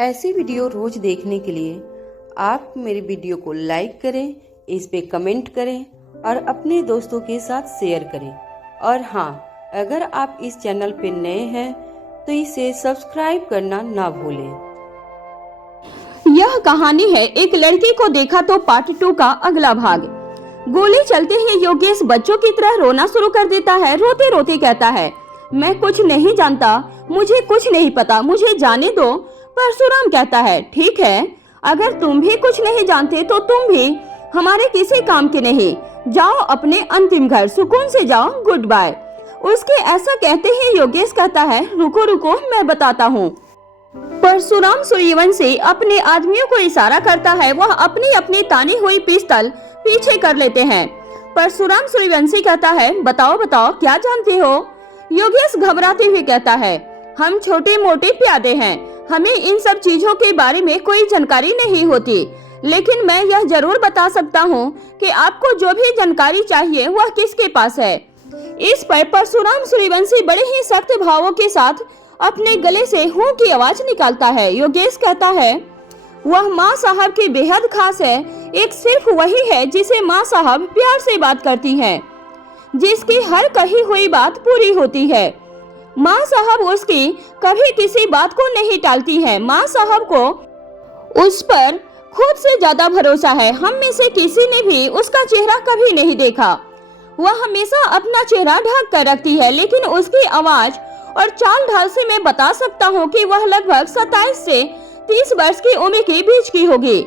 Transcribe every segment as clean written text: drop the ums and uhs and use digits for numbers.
ऐसी वीडियो रोज देखने के लिए आप मेरे वीडियो को लाइक करें, इस पे कमेंट करें और अपने दोस्तों के साथ शेयर करें। और हाँ, अगर आप इस चैनल पे नए हैं तो इसे सब्सक्राइब करना ना भूलें। यह कहानी है एक लड़की को देखा तो पार्ट 2 का अगला भाग। गोली चलते ही योगेश बच्चों की तरह रोना शुरू कर देता है। रोते रोते कहता है, मैं कुछ नहीं जानता, मुझे कुछ नहीं पता, मुझे जाने दो। परशुराम कहता है, ठीक है, अगर तुम भी कुछ नहीं जानते तो तुम भी हमारे किसी काम के नहीं। जाओ अपने अंतिम घर, सुकून से जाओ, गुड बाय। उसके ऐसा कहते ही योगेश कहता है, रुको रुको, मैं बताता हूँ। परशुराम सूर्यवंशी अपने आदमियों को इशारा करता है। वह अपनी अपनी तानी हुई पिस्तौल पीछे कर लेते हैं। परशुराम सूर्यवंशी कहता है, बताओ बताओ, क्या जानते हो? योगेश घबराते हुए कहता है, हम छोटे मोटे प्यादे हैं, हमें इन सब चीजों के बारे में कोई जानकारी नहीं होती, लेकिन मैं यह जरूर बता सकता हूँ कि आपको जो भी जानकारी चाहिए वह किसके पास है। इस पर परशुराम सूर्यवंशी बड़े ही सख्त भावों के साथ अपने गले से हूँ की आवाज निकालता है। योगेश कहता है, वह माँ साहब की बेहद खास है, एक सिर्फ वही है जिसे माँ साहब प्यार से बात करती हैं, जिसकी हर कही हुई बात पूरी होती है। माँ साहब उसकी कभी किसी बात को नहीं टालती है। माँ साहब को उस पर खुद से ज्यादा भरोसा है। हम में से किसी ने भी उसका चेहरा कभी नहीं देखा। वह हमेशा अपना चेहरा ढक कर रखती है, लेकिन उसकी आवाज और चाल ढाल से मैं बता सकता हूँ कि वह लगभग 27 से 30 वर्ष की उम्र के बीच की होगी।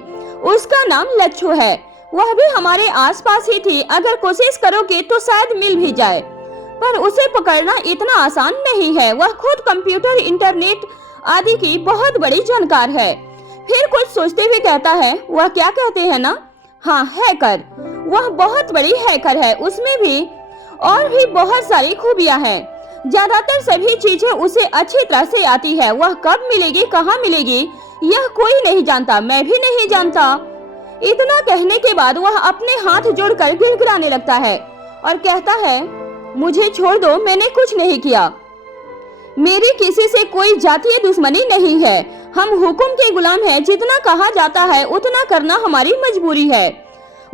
उसका नाम लच्छू है। वह भी हमारे आसपास ही थी। अगर कोशिश करोगे तो शायद मिल भी जाए, पर उसे पकड़ना इतना आसान नहीं है। वह खुद कंप्यूटर, इंटरनेट आदि की बहुत बड़ी जानकार है। फिर कुछ सोचते हुए कहता है, वह क्या कहते हैं ना, हाँ, हैकर। वह बहुत बड़ी हैकर है। उसमें भी और भी बहुत सारी खूबियां हैं। ज्यादातर सभी चीजें उसे अच्छी तरह से आती है। वह कब मिलेगी, कहाँ मिलेगी, यह कोई नहीं जानता, मैं भी नहीं जानता। इतना कहने के बाद वह अपने हाथ जोड़कर गिड़गिड़ाने लगता है और कहता है, मुझे छोड़ दो, मैंने कुछ नहीं किया। मेरी किसी से कोई जातीय दुश्मनी नहीं है। हम हुक्म के गुलाम हैं। जितना कहा जाता है उतना करना हमारी मजबूरी है।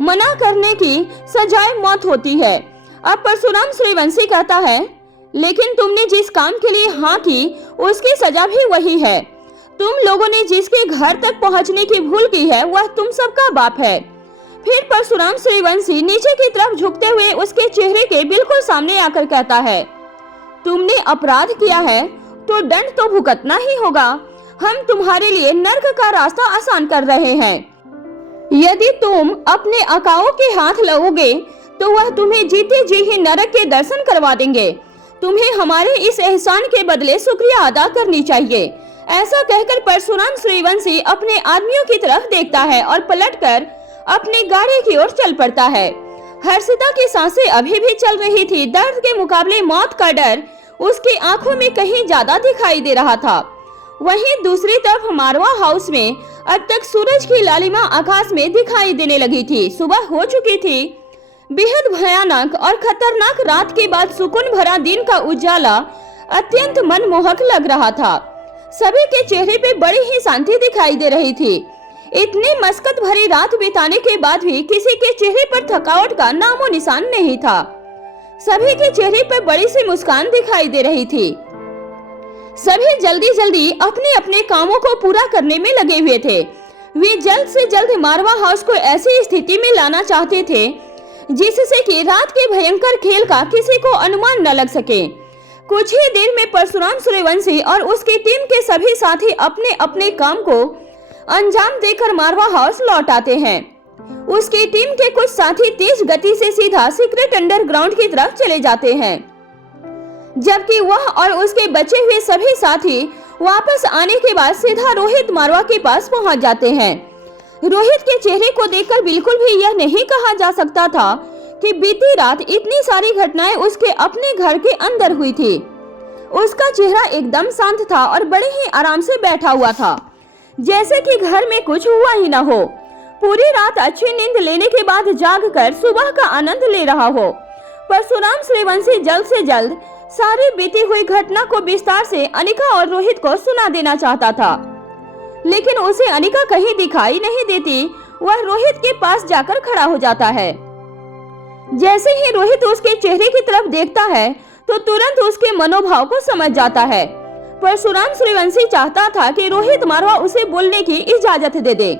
मना करने की सजाए मौत होती है। अब परशुराम सूर्यवंशी कहता है, लेकिन तुमने जिस काम के लिए हाँ की उसकी सजा भी वही है। तुम लोगों ने जिसके घर तक पहुंचने की भूल की है वह तुम सबका बाप है। फिर परशुराम सूर्यवंशी नीचे की तरफ झुकते हुए उसके चेहरे के बिल्कुल सामने आकर कहता है, तुमने अपराध किया है तो दंड तो भुगतना ही होगा। हम तुम्हारे लिए नर्क का रास्ता आसान कर रहे हैं। यदि तुम अपने अकाओं के हाथ लगोगे तो वह तुम्हें जीते जी ही नरक के दर्शन करवा देंगे। तुम्हें हमारे इस एहसान के बदले शुक्रिया अदा करनी चाहिए। ऐसा कहकर परशुराम सूर्यवंशी अपने आदमियों की तरफ देखता है और पलटकर अपने गाड़ी की ओर चल पड़ता है। हर्षिता की सांसें अभी भी चल रही थी। दर्द के मुकाबले मौत का डर उसकी आंखों में कहीं ज्यादा दिखाई दे रहा था। वहीं दूसरी तरफ मारवा हाउस में अब तक सूरज की लालिमा आकाश में दिखाई देने लगी थी। सुबह हो चुकी थी। बेहद भयानक और खतरनाक रात के बाद सुकून भरा दिन का उजाला अत्यंत मनमोहक लग रहा था। सभी के चेहरे पे बड़ी ही शांति दिखाई दे रही थी। इतनी मशक्कत भरी रात बिताने के बाद भी किसी के चेहरे पर थकावट का नामो निशान नहीं था। सभी के चेहरे पर बड़ी सी मुस्कान दिखाई दे रही थी। सभी जल्दी जल्दी अपने अपने कामों को पूरा करने में लगे हुए थे। वे जल्द से जल्द मारवा हाउस को ऐसी स्थिति में लाना चाहते थे जिससे कि रात के भयंकर खेल का किसी को अनुमान न लग सके। कुछ ही देर में परशुराम सूर्यवंशी और उसकी टीम के सभी साथी अपने अपने काम को अंजाम देकर मारवा हाउस लौट आते हैं। उसकी टीम के कुछ साथी तेज गति से सीधा सीक्रेट अंडरग्राउंड की तरफ चले जाते हैं, जबकि वह और उसके बचे हुए सभी साथी वापस आने के बाद सीधा रोहित मारवा के पास पहुंच जाते हैं। रोहित के चेहरे को देखकर बिल्कुल भी यह नहीं कहा जा सकता था कि बीती रात इतनी सारी घटनाएं उसके अपने घर के अंदर हुई थी। उसका चेहरा एकदम शांत था और बड़े ही आराम से बैठा हुआ था, जैसे कि घर में कुछ हुआ ही न हो। पूरी रात अच्छी नींद लेने के बाद जागकर सुबह का आनंद ले रहा हो। परशुराम सूर्यवंशी जल्द से जल्द सारी बीती हुई घटना को विस्तार से अनिका और रोहित को सुना देना चाहता था। लेकिन उसे अनिका कहीं दिखाई नहीं देती। वह रोहित के पास जाकर खड़ा हो जाता है। जैसे ही रोहित उसके चेहरे की तरफ देखता है तो तुरंत उसके मनोभाव को समझ जाता है। परशुराम सूर्यवंशी चाहता था कि रोहित मारवा उसे बोलने की इजाजत दे दे,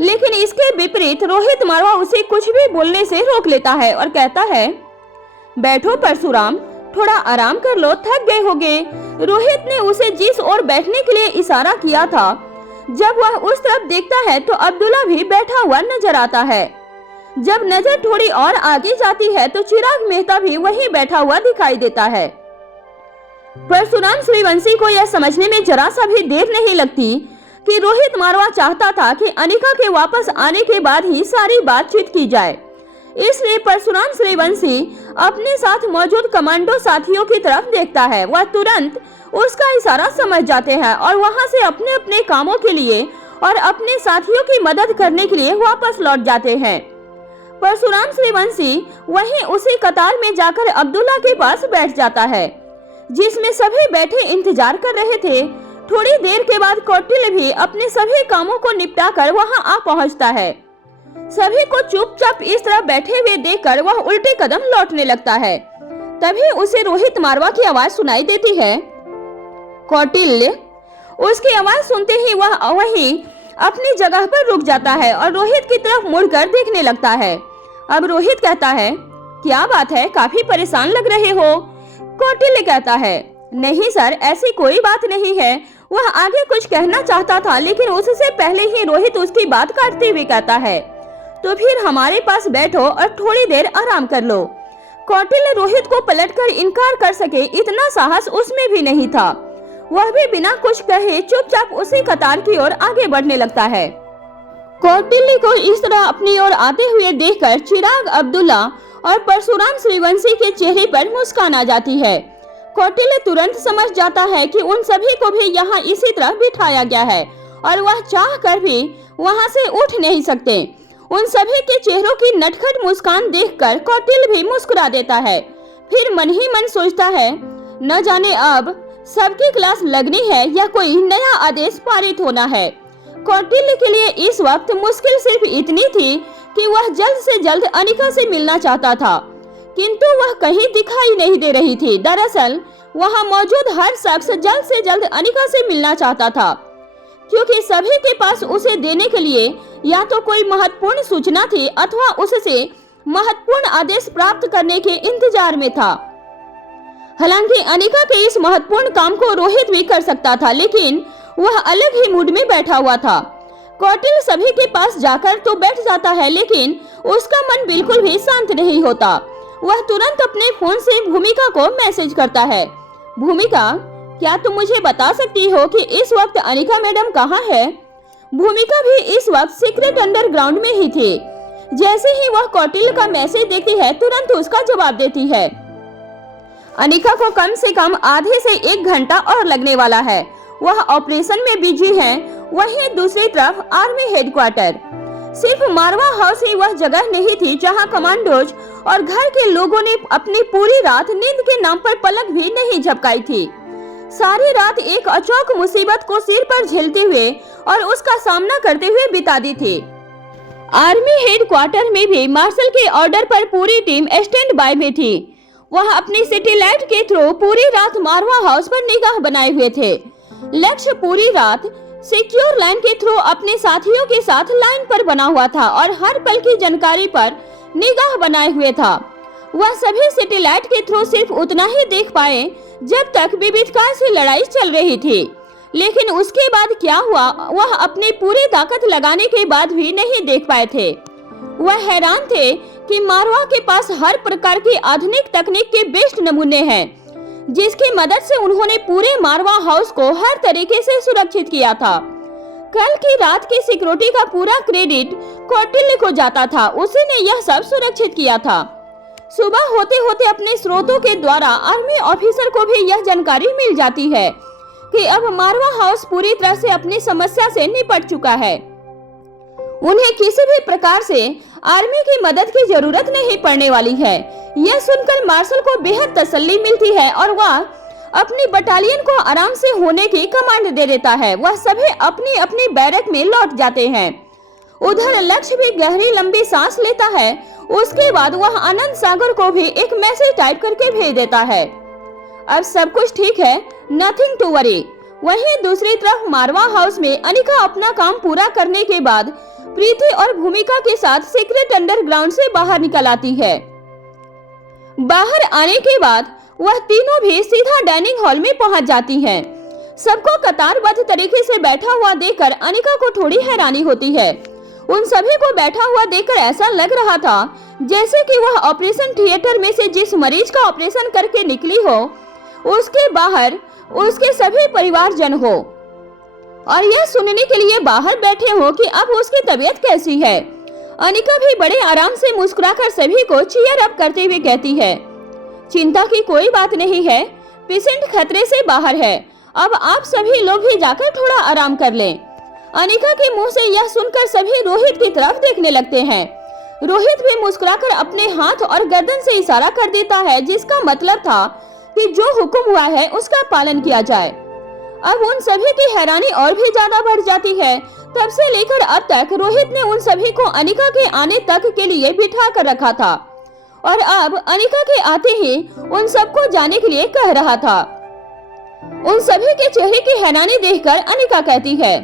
लेकिन इसके विपरीत रोहित मारवा उसे कुछ भी बोलने से रोक लेता है और कहता है, बैठो परशुराम, थोड़ा आराम कर लो, थक गए होगे। रोहित ने उसे जिस ओर बैठने के लिए इशारा किया था, जब वह उस तरफ देखता है तो अब्दुल्ला भी बैठा हुआ नजर आता है। जब नजर थोड़ी और आगे जाती है तो चिराग मेहता भी वहीं बैठा हुआ दिखाई देता है। परशुराम सूर्यवंशी को यह समझने में जरा सा भी देर नहीं लगती कि रोहित मारवा चाहता था कि अनिका के वापस आने के बाद ही सारी बातचीत की जाए। इसलिए परशुराम सूर्यवंशी अपने साथ मौजूद कमांडो साथियों की तरफ देखता है। वह तुरंत उसका इशारा समझ जाते हैं और वहां से अपने अपने कामों के लिए और अपने साथियों की मदद करने के लिए वापस लौट जाते हैं। परशुराम सूर्यवंशी वहीं उसी कतार में जाकर अब्दुल्ला के पास बैठ जाता है, जिसमें सभी बैठे इंतजार कर रहे थे। थोड़ी देर के बाद कौटिल्य भी अपने सभी कामों को निपटाकर वहां आ पहुंचता है। सभी को चुपचाप इस तरह बैठे हुए देखकर वह उल्टे कदम लौटने लगता है। तभी उसे रोहित मारवा की आवाज सुनाई देती है, कौटिल्य। उसकी आवाज सुनते ही वह वहीं अपनी जगह पर रुक जाता है और रोहित की तरफ मुड़कर देखने लगता है। अब रोहित कहता है, क्या बात है, काफी परेशान लग रहे हो। कौटिल्य कहता है, नहीं सर, ऐसी कोई बात नहीं है। वह आगे कुछ कहना चाहता था, लेकिन उससे पहले ही रोहित उसकी बात काटते हुए कहता है, तो फिर हमारे पास बैठो और थोड़ी देर आराम कर लो। कौटिल्य रोहित को पलटकर इनकार कर सके इतना साहस उसमें भी नहीं था। वह भी बिना कुछ कहे चुपचाप उसी कतार की ओर आगे बढ़ने लगता है। कौटिल्य को इस तरह अपनी ओर आते हुए देखकर चिराग, अब्दुल्ला और परशुराम सूर्यवंशी के चेहरे पर मुस्कान आ जाती है। कौटिल्य तुरंत समझ जाता है कि उन सभी को भी यहाँ इसी तरह बिठाया गया है और वह चाह कर भी वहाँ से उठ नहीं सकते। उन सभी के चेहरों की नटखट मुस्कान देखकर कौटिल्य भी मुस्कुरा देता है। फिर मन ही मन सोचता है, न जाने अब सबकी क्लास लगनी है या कोई नया आदेश पारित होना है। कौटिल्य के लिए इस वक्त मुश्किल सिर्फ इतनी थी कि वह जल्द से जल्द अनिका से मिलना चाहता था, किंतु वह कहीं दिखाई नहीं दे रही थी। दरअसल वहां मौजूद हर शख्स जल्द से जल्द अनिका से मिलना चाहता था, क्योंकि सभी के पास उसे देने के लिए या तो कोई महत्वपूर्ण सूचना थी अथवा उससे महत्वपूर्ण आदेश प्राप्त करने के इंतजार में था। हालांकि अनिका के इस महत्वपूर्ण काम को रोहित भी कर सकता था, लेकिन वह अलग ही मूड में बैठा हुआ था। कौटिल्य सभी के पास जाकर तो बैठ जाता है, लेकिन उसका मन बिल्कुल भी शांत नहीं होता। वह तुरंत अपने फोन से भूमिका को मैसेज करता है, भूमिका, क्या तुम मुझे बता सकती हो कि इस वक्त अनिका मैडम कहाँ है? भूमिका भी इस वक्त सीक्रेट अंडरग्राउंड में ही थी। जैसे ही वह कौटिल्य का मैसेज देखती है, तुरंत उसका जवाब देती है। अनिका को कम से कम आधे से 1 घंटा और लगने वाला है। वह ऑपरेशन में बिजी है। वहीं दूसरी तरफ आर्मी हेडक्वार्टर, सिर्फ मारवा हाउस ही वह जगह नहीं थी जहां कमांडोज और घर के लोगों ने अपनी पूरी रात नींद के नाम पर पलक भी नहीं झपकाई थी। सारी रात एक अचौक मुसीबत को सिर पर झेलते हुए और उसका सामना करते हुए बिता दी थी। आर्मी हेडक्वार्टर में भी मार्शल के ऑर्डर पर पूरी टीम स्टैंड बाय में थी। वह अपनी सैटेलाइट के थ्रू पूरी रात मारवा हाउस पर निगाह बनाए हुए थे। लक्ष्य पूरी रात सिक्योर लाइन के थ्रू अपने साथियों के साथ लाइन पर बना हुआ था और हर पल की जानकारी पर निगाह बनाए हुए था। वह सभी सैटेलाइट के थ्रू सिर्फ उतना ही देख पाए जब तक विविधता से लड़ाई चल रही थी, लेकिन उसके बाद क्या हुआ वह अपनी पूरी ताकत लगाने के बाद भी नहीं देख पाए थे। वह हैरान थे कि मारवा के पास हर प्रकार की आधुनिक तकनीक के बेस्ट नमूने हैं, जिसकी मदद से उन्होंने पूरे मारवा हाउस को हर तरीके से सुरक्षित किया था। कल की रात की सिक्योरिटी का पूरा क्रेडिट कौटिल्य को जाता था। उसी ने यह सब सुरक्षित किया था। सुबह होते होते अपने स्रोतों के द्वारा आर्मी ऑफिसर को भी यह जानकारी मिल जाती है कि अब मारवा हाउस पूरी तरह से अपनी समस्या से निपट चुका है। उन्हें किसी भी प्रकार से आर्मी की मदद की जरूरत नहीं पड़ने वाली है। यह सुनकर मार्शल को बेहद तसल्ली मिलती है और वह अपनी बटालियन को आराम से होने की कमांड दे देता है। वह सभी अपनी अपनी बैरक में लौट जाते हैं। उधर लक्ष्य भी गहरी लंबी सांस लेता है। उसके बाद वह आनंद सागर को भी एक मैसेज टाइप करके भेज देता है, अब सब कुछ ठीक है, नथिंग टू वरी। वहीं दूसरी तरफ मारवा हाउस में अनिका अपना काम पूरा करने के बाद प्रीति और भूमिका के साथ सीक्रेट अंडरग्राउंड से बाहर निकल आती है। बाहर आने के बाद वह तीनों भी सीधा डाइनिंग हॉल में पहुंच जाती हैं। सबको कतारबद्ध तरीके से बैठा हुआ देखकर अनिका को थोड़ी हैरानी होती है। उन सभी को बैठा हुआ देखकर ऐसा लग रहा था जैसे कि वह ऑपरेशन थिएटर में से जिस मरीज का ऑपरेशन करके निकली हो, उसके बाहर उसके सभी परिवारजन हो और यह सुनने के लिए बाहर बैठे हो कि अब उसकी तबीयत कैसी है। अनिका भी बड़े आराम से मुस्कुराकर सभी को चीयर अप करते हुए कहती है, चिंता की कोई बात नहीं है, पेशेंट खतरे से बाहर है, अब आप सभी लोग भी जाकर थोड़ा आराम कर लें। अनिका के मुंह से यह सुनकर सभी रोहित की तरफ देखने लगते हैं। रोहित भी मुस्कुराकर अपने हाथ और गर्दन से इशारा कर देता है, जिसका मतलब था कि जो हुक्म हुआ है उसका पालन किया जाए। अब उन सभी की हैरानी और भी ज्यादा बढ़ जाती है। तब से लेकर अब तक रोहित ने उन सभी को अनिका के आने तक के लिए बिठा कर रखा था और अब अनिका के आते ही उन सबको जाने के लिए कह रहा था। उन सभी के चेहरे की हैरानी देखकर अनिका कहती है,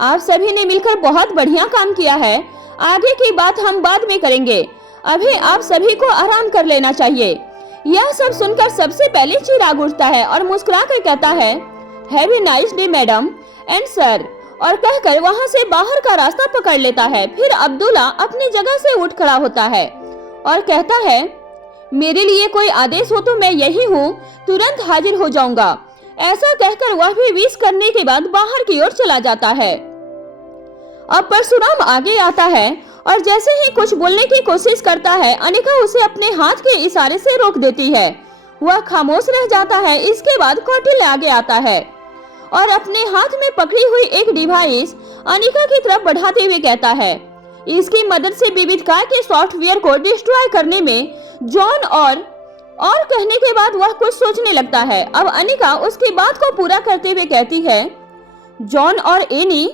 आप सभी ने मिलकर बहुत बढ़िया काम किया है, आगे की बात हम बाद में करेंगे, अभी आप सभी को आराम कर लेना चाहिए। यह सब सुनकर सबसे पहले चिराग उठता है और मुस्कुराकर कहता है, have a nice day madam and sir, और कहकर वहां से बाहर का रास्ता पकड़ लेता है। फिर अब्दुल्ला अपनी जगह से उठ खड़ा होता है और कहता है, मेरे लिए कोई आदेश हो तो मैं यही हूँ, तुरंत हाजिर हो जाऊंगा। ऐसा कहकर वह भी विश करने के बाद बाहर की ओर चला जाता है। अब परशुराम आगे आता है और जैसे ही कुछ बोलने की कोशिश करता है, अनिका उसे अपने हाथ के इशारे से रोक देती है। वह खामोश रह जाता है। इसके बाद कौटिल्य आगे आता है और अपने हाथ में पकड़ी हुई एक डिवाइस अनिका की तरफ बढ़ाते हुए कहता है, इसकी मदद से विविधता के सॉफ्टवेयर को डिस्ट्रॉय करने में जॉन और कहने के बाद वह कुछ सोचने लगता है। अब अनिका उसकी बात को पूरा करते हुए कहती है, जॉन और एनी।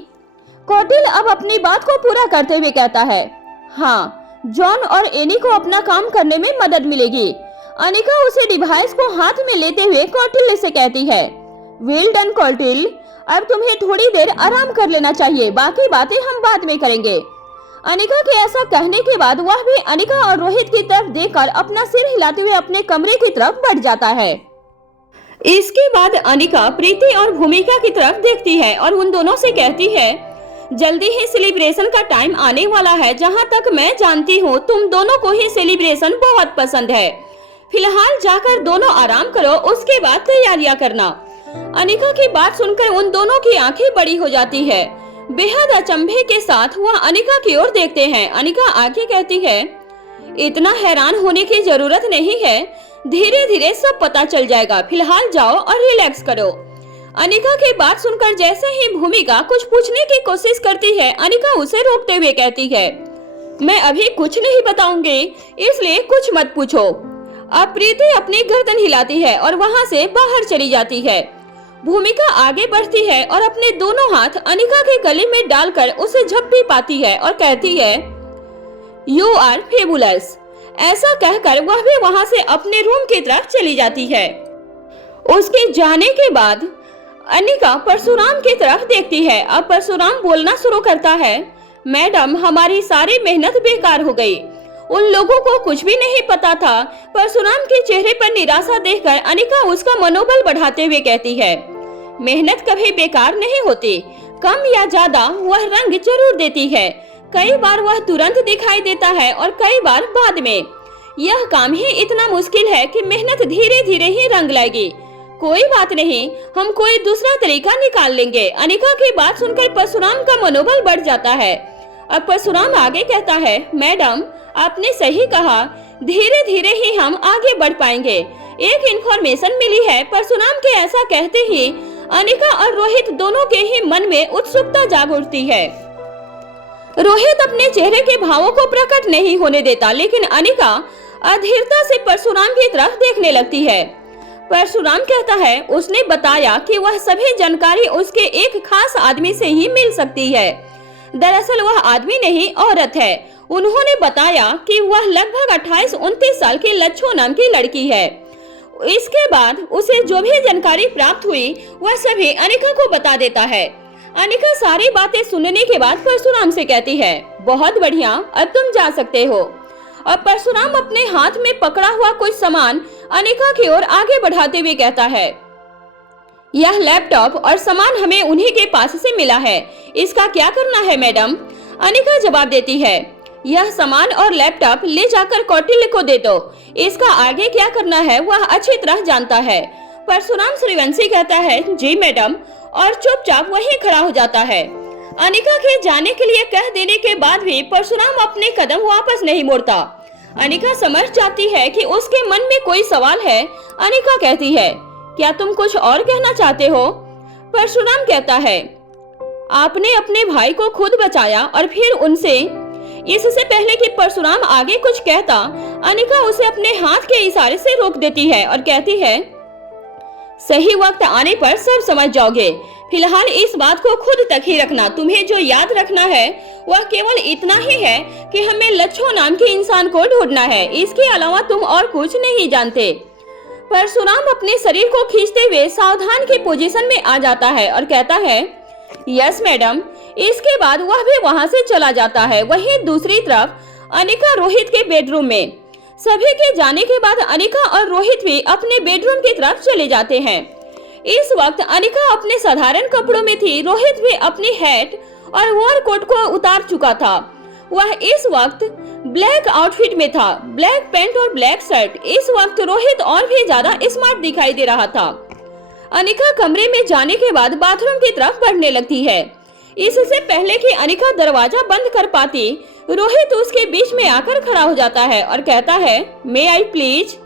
कौटिल्य अब अपनी बात को पूरा करते हुए कहता है, हाँ, जॉन और एनी को अपना काम करने में मदद मिलेगी। अनिका उसे डिवाइस को हाथ में लेते हुए कौटिल्य से कहती है, वेल डन कौटिल्य, अब तुम्हें थोड़ी देर आराम कर लेना चाहिए, बाकी बातें हम बाद में करेंगे। अनिका के ऐसा कहने के बाद वह भी अनिका और रोहित की तरफ देखकर अपना सिर हिलाते हुए अपने कमरे की तरफ बढ़ जाता है। इसके बाद अनिका प्रीति और भूमिका की तरफ देखती है और उन दोनों से कहती है, जल्दी ही सेलिब्रेशन का टाइम आने वाला है। जहाँ तक मैं जानती हूँ तुम दोनों को ही सेलिब्रेशन बहुत पसंद है, फिलहाल जाकर दोनों आराम करो, उसके बाद तैयारियां करना। अनिका की बात सुनकर उन दोनों की आंखें बड़ी हो जाती है। बेहद अचंभे के साथ वह अनिका की ओर देखते हैं। अनिका आगे कहती है, इतना हैरान होने की जरूरत नहीं है, धीरे धीरे सब पता चल जाएगा, फिलहाल जाओ और रिलैक्स करो। अनिका की बात सुनकर जैसे ही भूमिका कुछ पूछने की कोशिश करती है, अनिका उसे रोकते हुए कहती है, मैं अभी कुछ नहीं बताऊंगी, इसलिए कुछ मत पूछो। अब प्रीति अपनी गर्दन हिलाती है और वहां से बाहर चली जाती है। भूमिका आगे बढ़ती है और अपने दोनों हाथ अनिका के गले में डालकर उसे झपटी पाती है और कहती है, यू आर फेबुलस। ऐसा कहकर वह भी वहां से अपने रूम की तरफ चली जाती है। उसके जाने के बाद अनिका परशुराम की तरफ देखती है। अब परशुराम बोलना शुरू करता है, मैडम, हमारी सारी मेहनत बेकार हो गई। उन लोगों को कुछ भी नहीं पता था। परशुराम के चेहरे पर निराशा देखकर अनिका उसका मनोबल बढ़ाते हुए कहती है, मेहनत कभी बेकार नहीं होती, कम या ज्यादा वह रंग जरूर देती है। कई बार वह तुरंत दिखाई देता है और कई बार बाद में। यह काम ही इतना मुश्किल है कि मेहनत धीरे धीरे ही रंग लाएगी। कोई बात नहीं, हम कोई दूसरा तरीका निकाल लेंगे। अनिका की बात सुनकर परशुराम का मनोबल बढ़ जाता है। अब परशुराम आगे कहता है, मैडम, आपने सही कहा, धीरे धीरे ही हम आगे बढ़ पाएंगे। एक इन्फॉर्मेशन मिली है। परशुराम के ऐसा कहते ही अनिका और रोहित दोनों के ही मन में उत्सुकता जाग उठती है। रोहित अपने चेहरे के भावों को प्रकट नहीं होने देता, लेकिन अनिका अधीरता से परशुराम की तरफ देखने लगती है। परशुराम कहता है उसने बताया कि वह सभी जानकारी उसके एक खास आदमी से ही मिल सकती है। दरअसल वह आदमी नहीं, औरत है। उन्होंने बताया कि वह लगभग 28-29 साल की लच्छो नाम की लड़की है। इसके बाद उसे जो भी जानकारी प्राप्त हुई वह सभी अनिका को बता देता है। अनिका सारी बातें सुनने के बाद परशुराम से कहती है, बहुत बढ़िया, अब तुम जा सकते हो। और परशुराम अपने हाथ में पकड़ा हुआ कोई सामान अनिका की ओर आगे बढ़ाते हुए कहता है, यह लैपटॉप और सामान हमें उन्हीं के पास से मिला है, इसका क्या करना है मैडम? अनिका जवाब देती है, यह सामान और लैपटॉप ले जाकर कौटिल्य को दे दो, इसका आगे क्या करना है वह अच्छी तरह जानता है। परशुराम सूर्यवंशी कहता है, जी मैडम, और चुपचाप वहीं खड़ा हो जाता है। अनिका के जाने के लिए कह देने के बाद भी परशुराम अपने कदम वापस नहीं मोड़ता। अनिका समझ जाती है कि उसके मन में कोई सवाल है। अनिका कहती है, क्या तुम कुछ और कहना चाहते हो? परशुराम कहता है, आपने अपने भाई को खुद बचाया और फिर उनसे। इससे पहले कि परशुराम आगे कुछ कहता, अनिका उसे अपने हाथ के इशारे से रोक देती है और कहती है, सही वक्त आने पर सब समझ जाओगे, फिलहाल इस बात को खुद तक ही रखना। तुम्हें जो याद रखना है वह केवल इतना ही है कि हमें लच्छो नाम के इंसान को ढूंढना है, इसके अलावा तुम और कुछ नहीं जानते। परशुराम अपने शरीर को खींचते हुए सावधान की पोजीशन में आ जाता है और कहता है, यस मैडम। इसके बाद वह भी वहां से चला जाता है। वहीं दूसरी तरफ अनिका रोहित के बेडरूम में। सभी के जाने के बाद अनिका और रोहित भी अपने बेडरूम की तरफ चले जाते हैं। इस वक्त अनिका अपने साधारण कपड़ों में थी। रोहित भी अपनी हैट और ओवरकोट को उतार चुका था। वह इस वक्त ब्लैक आउटफिट में था, ब्लैक पैंट और ब्लैक शर्ट। इस वक्त रोहित और भी ज्यादा स्मार्ट दिखाई दे रहा था। अनिका कमरे में जाने के बाद बाथरूम की तरफ बढ़ने लगती है। इससे पहले कि अनिका दरवाजा बंद कर पाती, रोहित उसके बीच में आकर खड़ा हो जाता है और कहता है, मे आई प्लीज।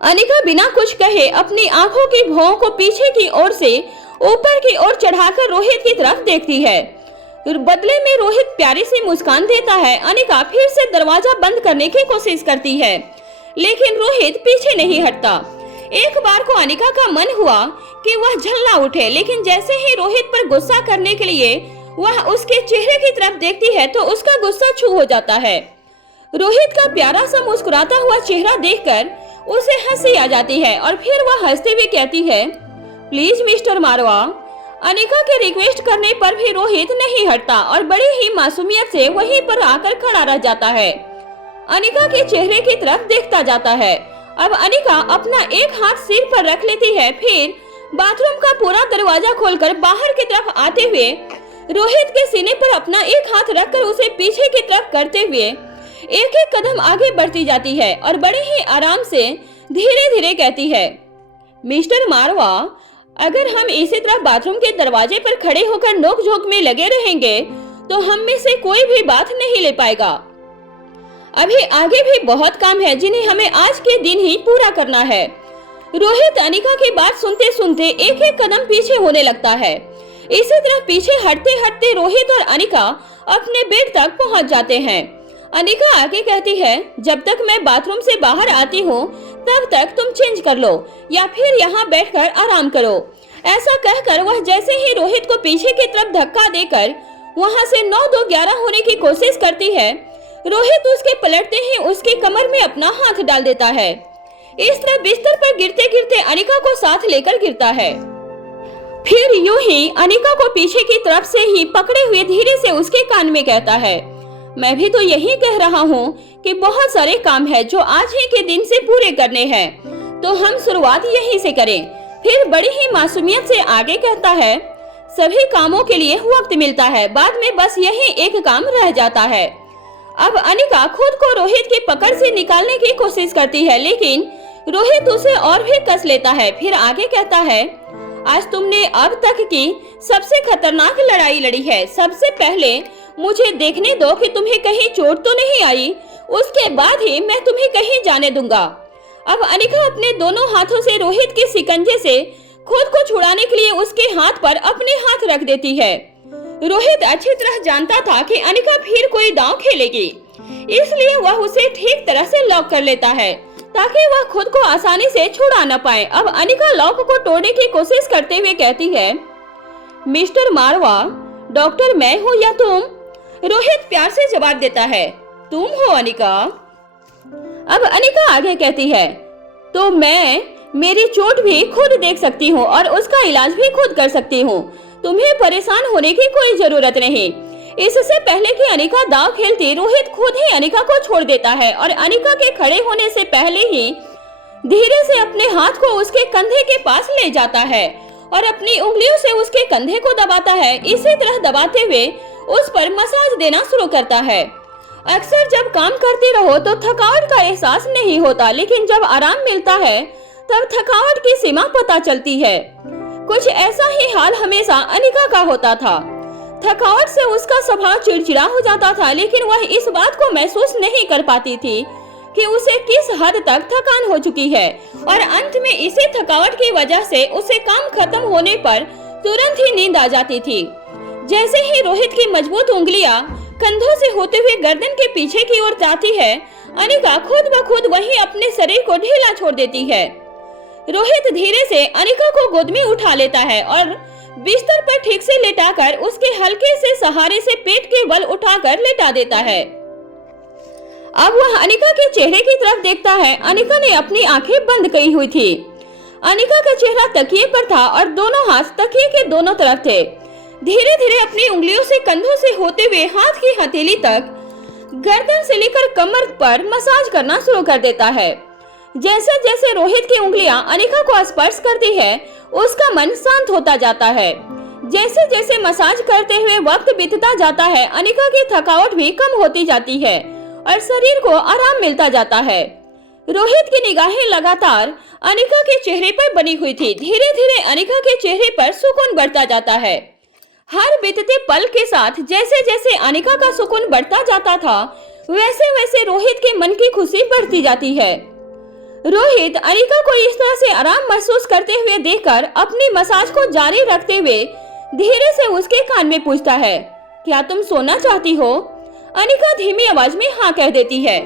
अनिका बिना कुछ कहे अपनी आंखों की भौं को पीछे की ओर से ऊपर की ओर चढ़ाकर रोहित की तरफ देखती है। बदले में रोहित प्यारी सी मुस्कान देता है। अनिका फिर से दरवाजा बंद करने की कोशिश करती है, लेकिन रोहित पीछे नहीं हटता। एक बार को अनिका का मन हुआ कि वह झल्ला उठे, लेकिन जैसे ही रोहित पर गुस्सा करने के लिए वह उसके चेहरे की तरफ देखती है तो उसका गुस्सा छू हो जाता है। रोहित का प्यारा सा मुस्कुराता हुआ चेहरा देखकर उसे हंसी आ जाती है और फिर वह हंसते हुए कहती है, प्लीज मिस्टर मारवा। अनिका के रिक्वेस्ट करने पर भी रोहित नहीं हटता और बड़ी ही मासूमियत से वहीं पर आकर खड़ा रह जाता है। अनिका के चेहरे की तरफ देखता जाता है। अब अनिका अपना एक हाथ सिर पर रख लेती है, फिर बाथरूम का पूरा दरवाजा खोलकर बाहर की तरफ आते हुए रोहित के सीने पर अपना एक हाथ रखकर उसे पीछे की तरफ करते हुए एक एक कदम आगे बढ़ती जाती है और बड़े ही आराम से धीरे धीरे कहती है, मिस्टर मारवा, अगर हम इसी तरह बाथरूम के दरवाजे पर खड़े होकर नोक-झोंक में लगे रहेंगे तो हम में से कोई भी बात नहीं ले पाएगा। अभी आगे भी बहुत काम है जिन्हें हमें आज के दिन ही पूरा करना है। रोहित अनिका की बात सुनते सुनते एक एक कदम पीछे होने लगता है। इसी तरह पीछे हटते हटते रोहित और अनिका अपने बेड तक पहुंच जाते हैं। अनिका आगे कहती है, जब तक मैं बाथरूम से बाहर आती हूँ तब तक तुम चेंज कर लो या फिर यहाँ बैठकर आराम करो। ऐसा कहकर वह जैसे ही रोहित को पीछे की तरफ धक्का देकर वहाँ से 9-2-11 होने की कोशिश करती है, रोहित उसके पलटते ही उसकी कमर में अपना हाथ डाल देता है। इस तरह बिस्तर पर गिरते गिरते अनिका को साथ लेकर गिरता है। फिर यूं ही अनिका को पीछे की तरफ से ही पकड़े हुए धीरे से उसके कान में कहता है, मैं भी तो यही कह रहा हूँ कि बहुत सारे काम है जो आज ही के दिन से पूरे करने हैं, तो हम शुरुआत यहीं से करें। फिर बड़ी ही मासूमियत से आगे कहता है, सभी कामों के लिए वक्त मिलता है, बाद में बस यही एक काम रह जाता है। अब अनिका खुद को रोहित की पकड़ से निकालने की कोशिश करती है, लेकिन रोहित उसे और भी कस लेता है। फिर आगे कहता है, आज तुमने अब तक की सबसे खतरनाक लड़ाई लड़ी है। सबसे पहले मुझे देखने दो कि तुम्हें कहीं चोट तो नहीं आई, उसके बाद ही मैं तुम्हें कहीं जाने दूंगा। अब अनिका अपने दोनों हाथों से रोहित के शिकंजे से खुद को छुड़ाने के लिए उसके हाथ पर अपने हाथ रख देती है। रोहित अच्छी तरह जानता था कि अनिका फिर कोई दांव खेलेगी, इसलिए वह उसे ठीक तरह से लॉक कर लेता है। ताकि वह खुद को आसानी से छुड़ा न पाए। अब अनिका लॉक को तोड़ने की कोशिश करते हुए कहती है, मिस्टर मारवा, डॉक्टर मैं हूँ या तुम? रोहित प्यार से जवाब देता है, तुम हो अनिका। अब अनिका आगे कहती है, तो मैं मेरी चोट भी खुद देख सकती हूँ और उसका इलाज भी खुद कर सकती हूँ। तुम्हें परेशान होने की कोई जरूरत नहीं। इससे पहले कि अनिका दाव खेलती, रोहित खुद ही अनिका को छोड़ देता है और अनिका के खड़े होने से पहले ही धीरे से अपने हाथ को उसके कंधे के पास ले जाता है और अपनी उंगलियों से उसके कंधे को दबाता है। इसी तरह दबाते हुए उस पर मसाज देना शुरू करता है। अक्सर जब काम करते रहो तो थकावट का एहसास नहीं होता, लेकिन जब आराम मिलता है तब थकावट की सीमा पता चलती है। कुछ ऐसा ही हाल हमेशा अनिका का होता था। थकावट से उसका स्वभाव चिड़चिड़ा हो जाता था, लेकिन वह इस बात को महसूस नहीं कर पाती थी कि उसे किस हद तक थकान हो चुकी है और अंत में इसी थकावट की वजह से उसे काम खत्म होने पर तुरंत ही नींद आ जाती थी। जैसे ही रोहित की मजबूत उंगलियां कंधों से होते हुए गर्दन के पीछे की ओर जाती है, अनिका खुद ब खुद वहीं अपने शरीर को ढीला छोड़ देती है। रोहित धीरे से अनिका को गोद में उठा लेता है और बिस्तर पर ठीक से लेटाकर उसके हल्के से सहारे से पेट के बल उठाकर लेटा देता है। अब वह अनिका के चेहरे की तरफ देखता है। अनिका ने अपनी आंखें बंद की हुई थी। अनिका का चेहरा तकिए पर था और दोनों हाथ तकिए के दोनों तरफ थे। धीरे धीरे अपनी उंगलियों से कंधों से होते हुए हाथ की हथेली तक गर्दन से लेकर कमर पर मसाज करना शुरू कर देता है। जैसे जैसे रोहित की उंगलियां अनिका को स्पर्श करती है, उसका मन शांत होता जाता है। जैसे जैसे मसाज करते हुए वक्त बीतता जाता है, अनिका की थकावट भी कम होती जाती है और शरीर को आराम मिलता जाता है। रोहित की निगाहें लगातार अनिका के चेहरे पर बनी हुई थी। धीरे धीरे अनिका के चेहरे पर सुकून बढ़ता जाता है। हर बीतते पल के साथ जैसे जैसे अनिका का सुकून बढ़ता जाता था, वैसे वैसे रोहित के मन की खुशी बढ़ती जाती है। रोहित अनिका को इस तरह से आराम महसूस करते हुए देखकर अपनी मसाज को जारी रखते हुए धीरे से उसके कान में पूछता है, क्या तुम सोना चाहती हो? अनिका धीमी आवाज में हाँ कह देती है।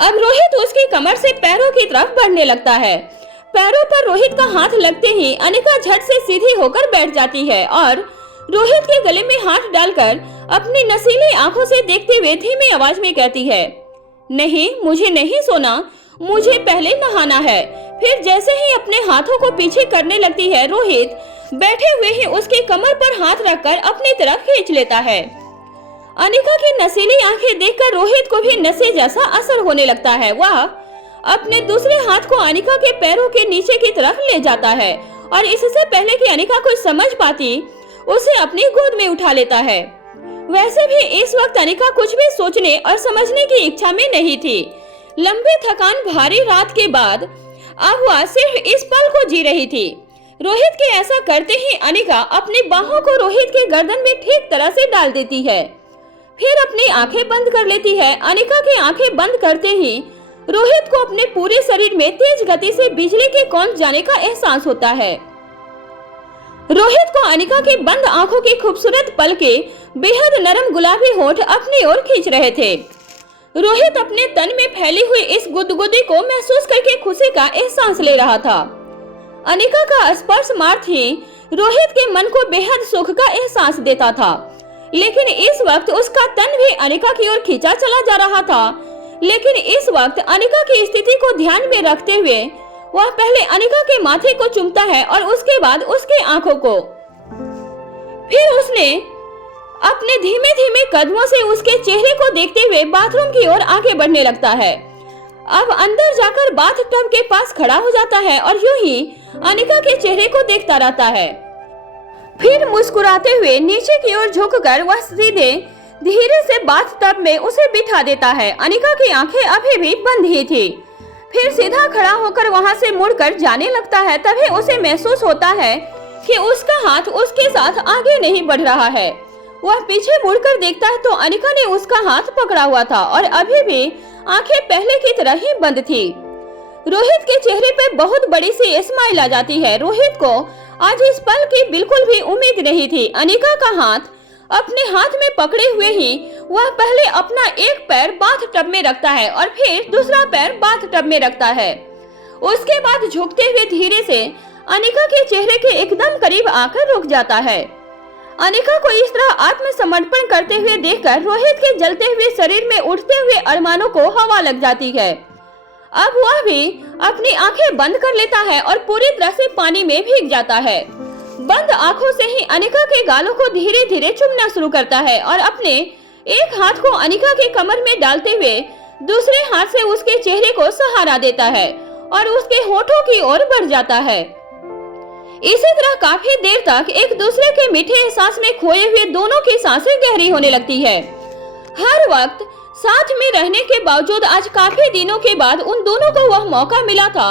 अब रोहित उसकी कमर से पैरों की तरफ बढ़ने लगता है। पैरों पर रोहित का हाथ लगते ही अनिका झट से सीधी होकर बैठ जाती है और रोहित के गले में हाथ डालकर अपनी नशीली आंखों से देखते हुए धीमी आवाज में कहती है, नहीं, मुझे नहीं सोना, मुझे पहले नहाना है। फिर जैसे ही अपने हाथों को पीछे करने लगती है, रोहित बैठे हुए ही उसके कमर पर हाथ रखकर अपनी तरफ खींच लेता है। अनिका की नशीली आंखें देखकर रोहित को भी नशे जैसा असर होने लगता है। वह अपने दूसरे हाथ को अनिका के पैरों के नीचे की तरफ ले जाता है और इससे पहले कि अनिका कुछ समझ पाती, उसे अपनी गोद में उठा लेता है। वैसे भी इस वक्त अनिका कुछ भी सोचने और समझने की इच्छा में नहीं थी। लंबी थकान भारी रात के बाद अब वह सिर्फ इस पल को जी रही थी। रोहित के ऐसा करते ही अनिका अपनी बाहों को रोहित के गर्दन में ठीक तरह से डाल देती है, फिर अपनी आंखें बंद कर लेती है। अनिका की आंखें बंद करते ही रोहित को अपने पूरे शरीर में तेज गति से बिजली के कौंध जाने का एहसास होता है। रोहित को अनिका की बंद आंखों की खूबसूरत पलकें, बेहद नरम गुलाबी होंठ अपनी ओर खींच रहे थे। रोहित अपने तन में फैली हुई इस गुदगुदी को महसूस करके खुशी का एहसास ले रहा था। अनिका का स्पर्श मात्र ही रोहित के मन को बेहद सुख का एहसास देता था, लेकिन इस वक्त उसका तन भी अनिका की ओर खींचा चला जा रहा था। लेकिन इस वक्त अनिका की स्थिति को ध्यान में रखते हुए वह पहले अनिका के माथे को चूमता है और उसके बाद उसके आंखों को। फिर उसने अपने धीमे धीमे कदमों से उसके चेहरे को देखते हुए बाथरूम की ओर आगे बढ़ने लगता है। अब अंदर जाकर बाथ टब के पास खड़ा हो जाता है और यूं ही अनिका के चेहरे को देखता रहता है। फिर मुस्कुराते हुए नीचे की ओर झुककर वह सीधे धीरे से बाथ टब में उसे बिठा देता है। अनिका की आंखें अभी भी बंद ही थी। फिर सीधा खड़ा होकर वहां से मुड़कर जाने लगता है। तभी उसे महसूस होता है कि उसका हाथ उसके साथ आगे नहीं बढ़ रहा है। वह पीछे मुड़कर देखता है तो अनिका ने उसका हाथ पकड़ा हुआ था और अभी भी आंखें पहले की तरह ही बंद थी। रोहित के चेहरे पे बहुत बड़ी सी स्माइल आ जाती है। रोहित को आज इस पल की बिल्कुल भी उम्मीद नहीं थी। अनिका का हाथ अपने हाथ में पकड़े हुए ही वह पहले अपना एक पैर बाथ टब में रखता है और फिर दूसरा पैर बाथ टब में रखता है। उसके बाद झुकते हुए धीरे से अनिका के चेहरे के एकदम करीब आकर रुक जाता है। अनिका को इस तरह आत्मसमर्पण करते हुए देखकर रोहित के जलते हुए शरीर में उठते हुए अरमानों को हवा लग जाती है। अब वह भी अपनी आंखें बंद कर लेता है और पूरी तरह से पानी में भीग जाता है। बंद आंखों से ही अनिका के गालों को धीरे धीरे चूमना शुरू करता है और अपने एक हाथ को अनिका के कमर में डालते हुए दूसरे हाथ से उसके चेहरे को सहारा देता है और उसके होठों की ओर बढ़ जाता है। इसी तरह काफी देर तक एक दूसरे के मीठे एहसास में खोए हुए दोनों की सांसें गहरी होने लगती है। हर वक्त साथ में रहने के बावजूद आज काफी दिनों के बाद उन दोनों को वह मौका मिला था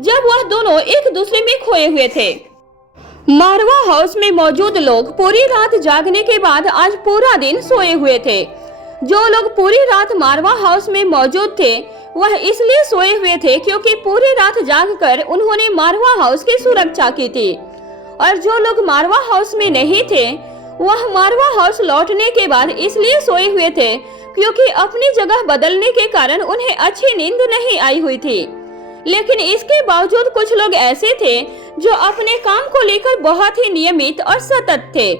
जब वह दोनों एक दूसरे में खोए हुए थे। मारवा हाउस में मौजूद लोग पूरी रात जागने के बाद आज पूरा दिन सोए हुए थे। जो लोग पूरी रात मारवा हाउस में मौजूद थे वह इसलिए सोए हुए थे क्योंकि पूरी रात जागकर उन्होंने मारवा हाउस की सुरक्षा की थी, और जो लोग मारवा हाउस में नहीं थे वह मारवा हाउस लौटने के बाद इसलिए सोए हुए थे क्योंकि अपनी जगह बदलने के कारण उन्हें अच्छी नींद नहीं आई हुई थी। लेकिन इसके बावजूद कुछ लोग ऐसे थे जो अपने काम को लेकर बहुत ही नियमित और सतत थे।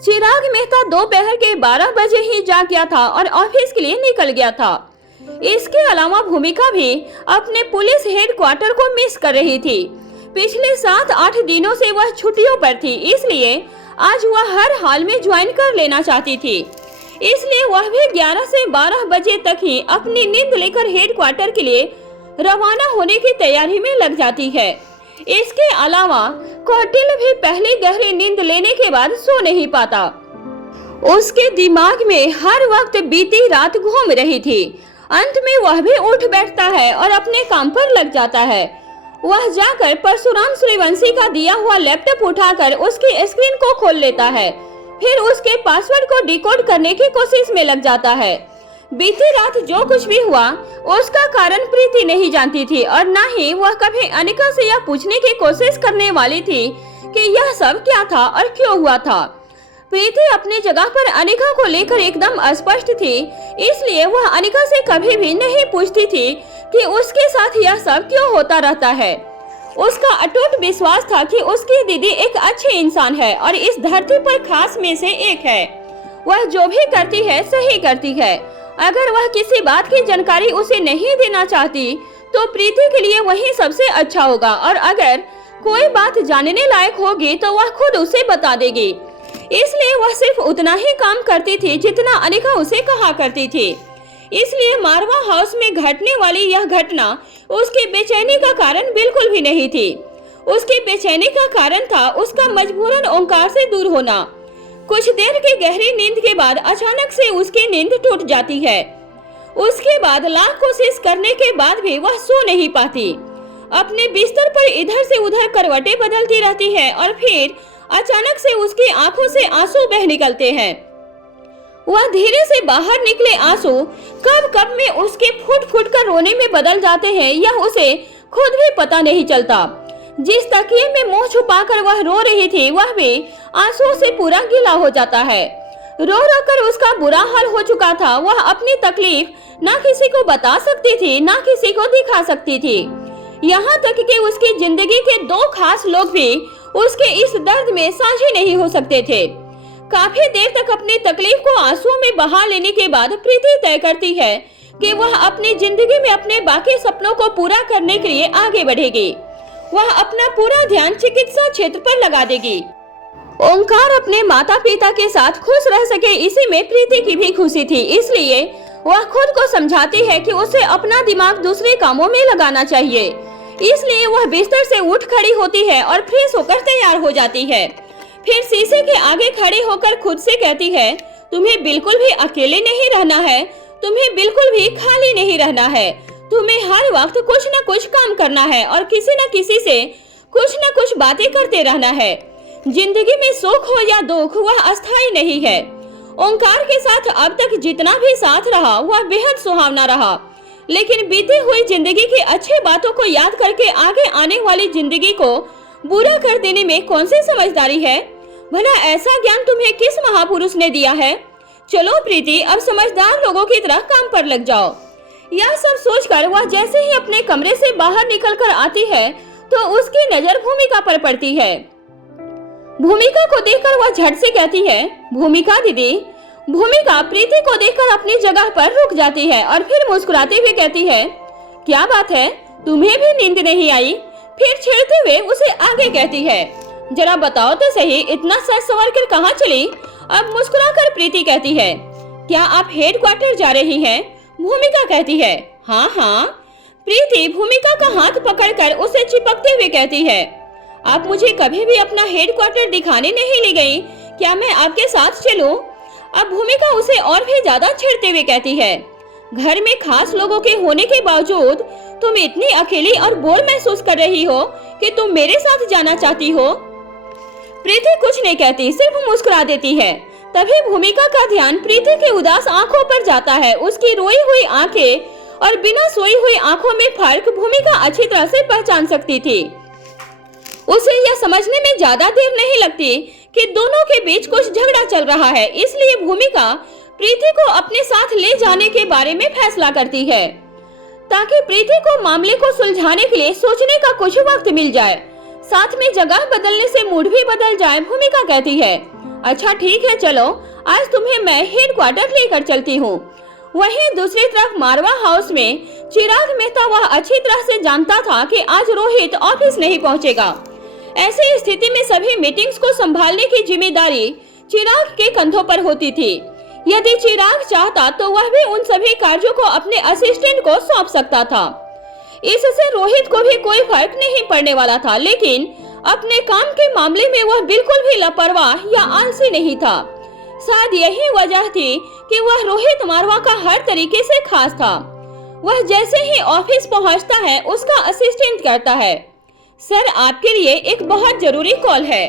चिराग मेहता दोपहर के 12 बजे ही जाग गया था और ऑफिस के लिए निकल गया था। इसके अलावा भूमिका भी अपने पुलिस हेडक्वार्टर को मिस कर रही थी। पिछले 7-8 दिनों से वह छुट्टियों पर थी, इसलिए आज वह हर हाल में ज्वाइन कर लेना चाहती थी। इसलिए वह भी 11 से 12 बजे तक ही अपनी नींद लेकर हेडक्वार्टर के लिए रवाना होने की तैयारी में लग जाती है। इसके अलावा कौटिल्य भी पहली गहरी नींद लेने के बाद सो नहीं पाता। उसके दिमाग में हर वक्त बीती रात घूम रही थी। अंत में वह भी उठ बैठता है और अपने काम पर लग जाता है। वह जाकर परशुराम सूर्यवंशी का दिया हुआ लैपटॉप उठाकर उसकी स्क्रीन को खोल लेता है, फिर उसके पासवर्ड को डिकोड करने की कोशिश में लग जाता है। बीती रात जो कुछ भी हुआ उसका कारण प्रीति नहीं जानती थी और न ही वह कभी अनिका से यह पूछने की कोशिश करने वाली थी कि यह सब क्या था और क्यों हुआ था। प्रीति अपनी जगह पर अनिका को लेकर एकदम अस्पष्ट थी, इसलिए वह अनिका से कभी भी नहीं पूछती थी कि उसके साथ यह सब क्यों होता रहता है। उसका अटूट विश्वास था कि उसकी दीदी एक अच्छी इंसान है और इस धरती पर खास में से एक है। वह जो भी करती है सही करती है। अगर वह किसी बात की जानकारी उसे नहीं देना चाहती तो प्रीति के लिए वही सबसे अच्छा होगा, और अगर कोई बात जानने लायक होगी तो वह खुद उसे बता देगी। इसलिए वह सिर्फ उतना ही काम करती थी जितना अनिका उसे कहा करती थी। इसलिए मारवा हाउस में घटने वाली यह घटना उसकी बेचैनी का कारण बिल्कुल भी नहीं थी। उसकी बेचैनी का कारण था उसका मजबूरन ओंकार से दूर होना। कुछ देर की गहरी नींद के बाद अचानक से उसकी नींद टूट जाती है। उसके बाद लाख कोशिश करने के बाद भी वह सो नहीं पाती। अपने बिस्तर पर इधर से उधर करवटें बदलती रहती है और फिर अचानक से उसकी आंखों से आंसू बह निकलते हैं। वह धीरे से बाहर निकले आंसू कब कब में उसके फुट फुट कर रोने में बदल जाते हैं, यह उसे खुद भी पता नहीं चलता। जिस तकिए में मुंह छुपाकर वह रो रही थी वह भी आंसुओं से पूरा गीला हो जाता है। रो रो कर उसका बुरा हाल हो चुका था। वह अपनी तकलीफ न किसी को बता सकती थी न किसी को दिखा सकती थी। यहाँ तक कि उसकी जिंदगी के 2 खास लोग भी उसके इस दर्द में साझी नहीं हो सकते थे। काफी देर तक अपनी तकलीफ को आंसुओं में बहा लेने के बाद प्रीति तय करती है कि वह अपनी जिंदगी में अपने बाकी सपनों को पूरा करने के लिए आगे बढ़ेगी। वह अपना पूरा ध्यान चिकित्सा क्षेत्र पर लगा देगी। ओंकार अपने माता पिता के साथ खुश रह सके, इसी में प्रीति की भी खुशी थी। इसलिए वह खुद को समझाती है कि उसे अपना दिमाग दूसरे कामों में लगाना चाहिए। इसलिए वह बिस्तर से उठ खड़ी होती है और फ्रेश होकर तैयार हो जाती है। फिर शीशे के आगे खड़ी होकर खुद से कहती है, तुम्हें बिल्कुल भी अकेले नहीं रहना है, तुम्हें बिल्कुल भी खाली नहीं रहना है। तुम्हें हर वक्त कुछ न कुछ काम करना है और किसी न किसी से कुछ न कुछ बातें करते रहना है। जिंदगी में सुख हो या दुख वह अस्थायी नहीं है। ओंकार के साथ अब तक जितना भी साथ रहा वह बेहद सुहावना रहा, लेकिन बीती हुई जिंदगी की अच्छी बातों को याद करके आगे आने वाली जिंदगी को बुरा कर देने में कौन सी समझदारी है। भला ऐसा ज्ञान तुम्हें किस महापुरुष ने दिया है? चलो प्रीति, अब समझदार लोगों की तरह काम पर लग जाओ। यह सब सोचकर वह जैसे ही अपने कमरे से बाहर निकलकर आती है तो उसकी नजर भूमिका पर पड़ती है। भूमिका को देखकर वह झट से कहती है, भूमिका दीदी। भूमिका प्रीति को देखकर अपनी जगह पर रुक जाती है और फिर मुस्कुराते हुए कहती है, क्या बात है, तुम्हें भी नींद नहीं आई? फिर छेड़ते हुए उसे आगे कहती है, जरा बताओ तो सही, इतना सच सवार कर कहाँ चली? अब मुस्कुराकर प्रीति कहती है, क्या आप हेडक्वार्टर जा रही हैं? भूमिका कहती है, हाँ हाँ। प्रीति भूमिका का हाथ पकड़कर उसे चिपकते हुए कहती है, आप मुझे कभी भी अपना हेडक्वार्टर दिखाने नहीं ले गई, क्या मैं आपके साथ चलूं? अब भूमिका उसे और भी ज्यादा छेड़ते हुए कहती है, घर में खास लोगों के होने के बावजूद तुम इतनी अकेली और बोर महसूस कर रही हो कि तुम मेरे साथ जाना चाहती हो? प्रीति कुछ नहीं कहती, सिर्फ मुस्कुरा देती है। तभी भूमिका का ध्यान प्रीति की उदास आंखों पर जाता है। उसकी रोई हुई आंखें और बिना सोई हुई आंखों में फर्क भूमिका अच्छी तरह से पहचान सकती थी। उसे यह समझने में ज्यादा देर नहीं लगती कि दोनों के बीच कुछ झगड़ा चल रहा है, इसलिए भूमिका प्रीति को अपने साथ ले जाने के बारे में फैसला करती है ताकि प्रीति को मामले को सुलझाने के लिए सोचने का कुछ वक्त मिल जाए, साथ में जगह बदलने से मूड भी बदल जाए। भूमिका कहती है, अच्छा ठीक है, चलो आज तुम्हें मैं हेडक्वार्टर लेकर चलती हूँ। वहीं दूसरी तरफ मारवा हाउस में चिराग मेहता वह अच्छी तरह से जानता था कि आज रोहित ऑफिस नहीं पहुँचेगा। ऐसी स्थिति में सभी मीटिंग्स को संभालने की जिम्मेदारी चिराग के कंधों पर होती थी। यदि चिराग चाहता तो वह भी उन सभी कार्यों को अपने असिस्टेंट को सौंप सकता था। इससे रोहित को भी कोई फर्क नहीं पड़ने वाला था, लेकिन अपने काम के मामले में वह बिल्कुल भी लापरवाह या आलसी नहीं था। शायद यही वजह थी कि वह रोहित मारवा का हर तरीके से खास था। वह जैसे ही ऑफिस पहुंचता है उसका असिस्टेंट करता है, सर आपके लिए एक बहुत जरूरी कॉल है।